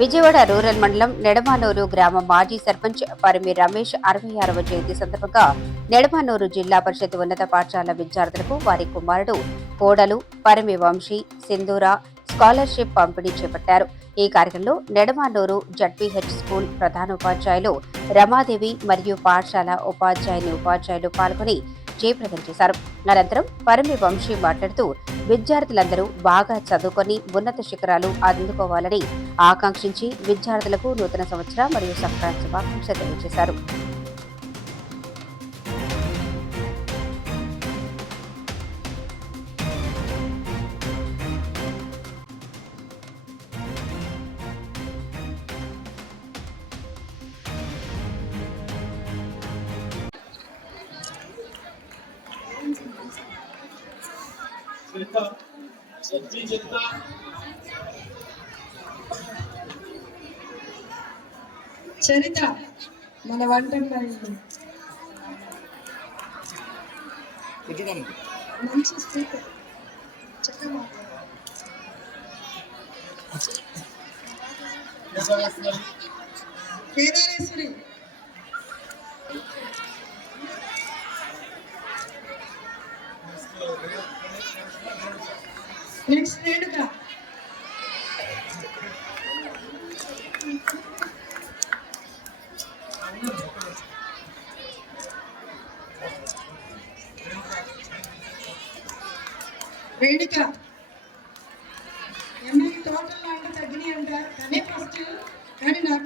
Vijayawada rural మండలం నెడమానూరు గ్రామ మాజీ సర్పంచ్ పరిమి రమేష్ 66వ జయంతి సందర్భంగా నెడమానూరు జిల్లా పరిషత్ ఉన్నత పాఠశాల విద్యార్థులకు వారి కుమారుడు కోడలు పరిమి వంశీ సింధూర స్కాలర్షిప్ పంపిణీ చేపట్టారు. ఈ కార్యక్రమంలో నెడమానూరు జడ్పీహెచ్ స్కూల్ ప్రధానోపాధ్యాయులు రమాదేవి మరియు పాఠశాల ఉపాధ్యాయులు పాల్గొని జయప్రదం చేశారు. అనంతరం పరిమి వంశీ మాట్లాడుతూ విద్యార్థులందరూ బాగా చదువుకొని ఉన్నత శిఖరాలు అందుకోవాలని ఆకాంక్షించి విద్యార్థులకు నూతన సంవత్సర మరియు సంక్రాంతి శుభాకాంక్షలు తెలియజేశారు. చరిత మన వంట మంచి స్పీకర్ చక్కగా కేదారేశ్వరి నెక్స్ట్ రేణుక రేణుక ఎన్ని టోటల్ అంటే తగ్గినాయి అంట కానీ ఫస్ట్ కానీ నాకు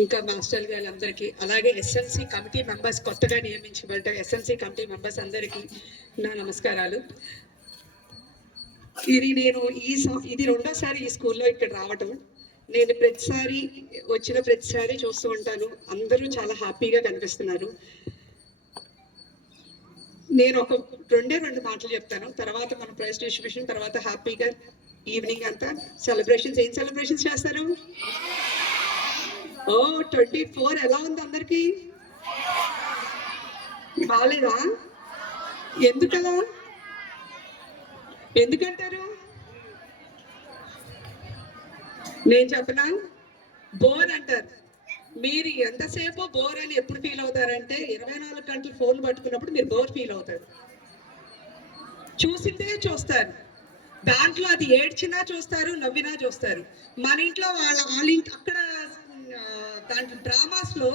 ఇంకా మాస్టర్ గారందరికీ అలాగే ఎస్ఎంసీ కమిటీ మెంబర్స్ కొత్తగా నియమించబడ్డ ఎస్ఎంసీ కమిటీ మెంబర్స్ అందరికీ నా నమస్కారాలు. ఇది రెండోసారి ఈ స్కూల్లో ఇక్కడ రావటం. నేను ప్రతిసారి చూస్తూ ఉంటాను, అందరూ చాలా హ్యాపీగా కనిపిస్తున్నారు. నేను రెండు మాటలు చెప్తాను, తర్వాత మన ప్రైజ్ డిస్ట్రిబ్యూషన్, తర్వాత హ్యాపీగా ఈవినింగ్ అంతా సెలబ్రేషన్స్. ఏం సెలబ్రేషన్స్ చేస్తారు? 24 ఎలా ఉంది అందరికి? బాగాలేదా? ఎందుకలా? ఎందుకంటారు? నేను చెప్పనా? బోర్ అంటారు. మీరు ఎంతసేపు బోర్ అని ఎప్పుడు ఫీల్ అవుతారంటే 24 గంటలు ఫోన్ పట్టుకున్నప్పుడు మీరు బోర్ ఫీల్ అవుతారు. చూసిందే చూస్తారు, దాంట్లో అది ఏడ్చినా చూస్తారు, నవ్వినా చూస్తారు. మన ఇంట్లో వాళ్ళ అక్కడ దాంట్లో డ్రామాస్ లో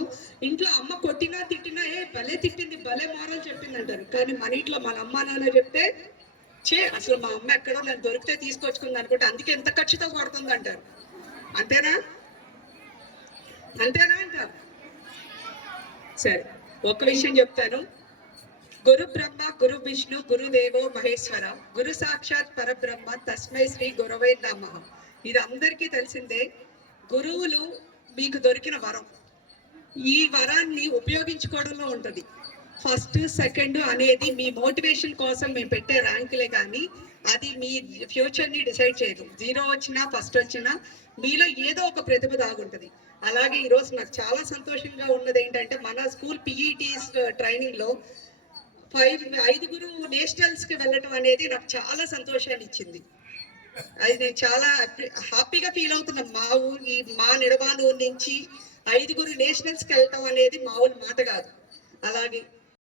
ఇంట్లో అమ్మ కొట్టినా తిట్టినా భలే తిట్టింది, భలే మోరల్ చెప్పింది అంటారు. కానీ మన ఇంట్లో మన అమ్మ నాన్న చెప్తే అసలు మా అమ్మ ఎక్కడో నేను దొరికితే తీసుకొచ్చుకుంది అనుకుంటే అందుకే ఎంత ఖర్చుతో కొడుతుంది అంటారు. అంతేనా అంటారు. సరే, ఒక విషయం చెప్తాను. గురు బ్రహ్మ గురు విష్ణు గురుదేవో మహేశ్వర గురు సాక్షాత్ పరబ్రహ్మ తస్మై శ్రీ గురవే నమః. ఇది అందరికీ తెలిసిందే. గురువులు మీకు దొరికిన వరం. ఈ వరాన్ని ఉపయోగించుకోవడంలో ఉంటుంది. ఫస్ట్ సెకండ్ అనేది మీ మోటివేషన్ కోసం మేము పెట్టే ర్యాంకులే, కానీ అది మీ ఫ్యూచర్ని డిసైడ్ చేయదు. 0 వచ్చినా ఫస్ట్ వచ్చినా మీలో ఏదో ఒక ప్రతిభ దాగుంటుంది. అలాగే ఈరోజు నాకు చాలా సంతోషంగా ఉన్నది ఏంటంటే మన స్కూల్ పిఈటీస్ ట్రైనింగ్లో 5 నేషనల్స్కి వెళ్ళడం అనేది నాకు చాలా సంతోషాన్ని ఇచ్చింది. అది నేను చాలా హ్యాపీగా ఫీల్ అవుతున్నాం. మా నిడమానూరు నుంచి 5 నేషనల్స్కి వెళ్ళటం అనేది మామూలు మాట కాదు. అలాగే